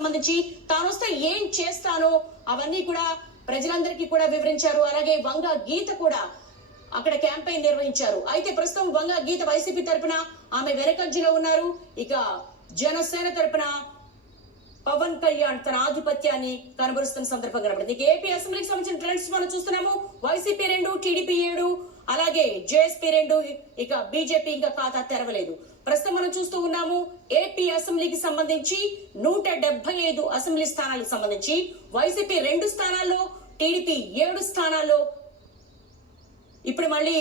సంబంధించి తానొస్తే ఏం చేస్తానో అవన్నీ కూడా ప్రజలందరికీ కూడా వివరించారు. అలాగే వంగ గీత కూడా అక్కడ క్యాంపెయిన్ నిర్వహించారు. అయితే ప్రస్తుతం వంగ గీత వైసీపీ తరపున ఆమె వెనకంజలో ఉన్నారు. ఇక జనసేన తరపున పవన్ కళ్యాణ్ తన ఆధిపత్యాన్ని కనబరుస్తున్న సందర్భం కనబడింది. ఇక ఏపీ అసెంబ్లీకి సంబంధించిన ట్రెండ్స్ మనం చూస్తున్నాము. వైసీపీ 2, టీడీపీ 7, అలాగే జేఎస్పీ 2, ఇక బీజేపీ ఇంకా ఖాతా తెరవలేదు. ప్రస్తుతం మనం చూస్తూ ఉన్నాము ఏపీ అసెంబ్లీకి సంబంధించి 175 అసెంబ్లీ స్థానాలకు సంబంధించి వైసీపీ 2 స్థానాల్లో, టీడీపీ 7 స్థానాల్లో ఇప్పుడు మళ్ళీ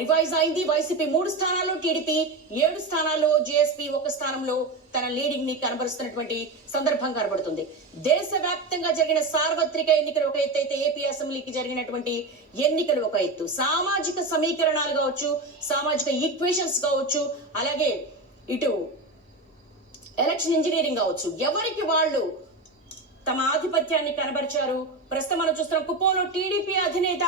రివైజ్ అయింది. వైసీపీ 3 స్థానాల్లో, టీడీపీ 7 స్థానాల్లో, జేఎస్పీ 1 స్థానంలో తన లీడింగ్ ని కనబరుస్తున్నటువంటి సందర్భం కనబడుతుంది. దేశవ్యాప్తంగా జరిగిన సార్వత్రిక ఎన్నికలు ఒక ఎత్తు అయితే ఏపీ అసెంబ్లీకి జరిగినటువంటి ఎన్నికలు ఒక ఎత్తు. సామాజిక సమీకరణాలు కావచ్చు, సామాజిక ఈక్వేషన్స్ కావచ్చు, అలాగే ఇటు ఎలక్షన్ ఇంజనీరింగ్ కావచ్చు, ఎవరికి వాళ్ళు తమ ఆధిపత్యాన్ని కనబరిచారు. ప్రస్తుతం మనం చూస్తున్నాం కుప్పంలో టీడీపీ అధినేత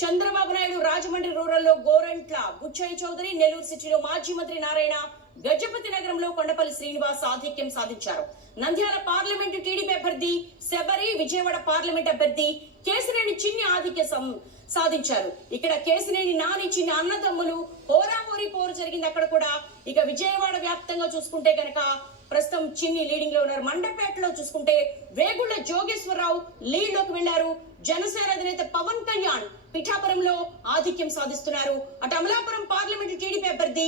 చంద్రబాబు నాయుడు, రాజమండ్రి రూరల్లో గోరంట్ల బుచ్చయ్య చౌదరి, నెల్లూరు సిటీలో మాజీ మంత్రి నారాయణ, గజపతి నగరంలో కొండపల్లి శ్రీనివాస్ ఆధిక్యం సాధించారు. నంద్యాల పార్లమెంటు టీడీపీ అభ్యర్థి శబరి, విజయవాడ పార్లమెంట్ అభ్యర్థి కేశినేని చిన్ని ఆధిక్యం సాధించారు. ఇక్కడ కేశినేని నాని చిన్ని అన్నదమ్ములు హోరాహోరీ పోరు జరిగింది అక్కడ కూడా. ఇక విజయవాడ వ్యాప్తంగా చూసుకుంటే కనుక ప్రస్తుతం చిన్ని లీడింగ్ లో ఉన్నారు. మండపేటలో చూసుకుంటే వేగుళ్ల జోగేశ్వరరావు లీడ్ లోకి వెళ్లారు. జనసేన అధినేత పవన్ కళ్యాణ్ పిఠాపురంలో ఆధిక్యం సాధిస్తున్నారు. అటు అమలాపురం పార్లమెంటు టీడీపీ అభ్యర్థి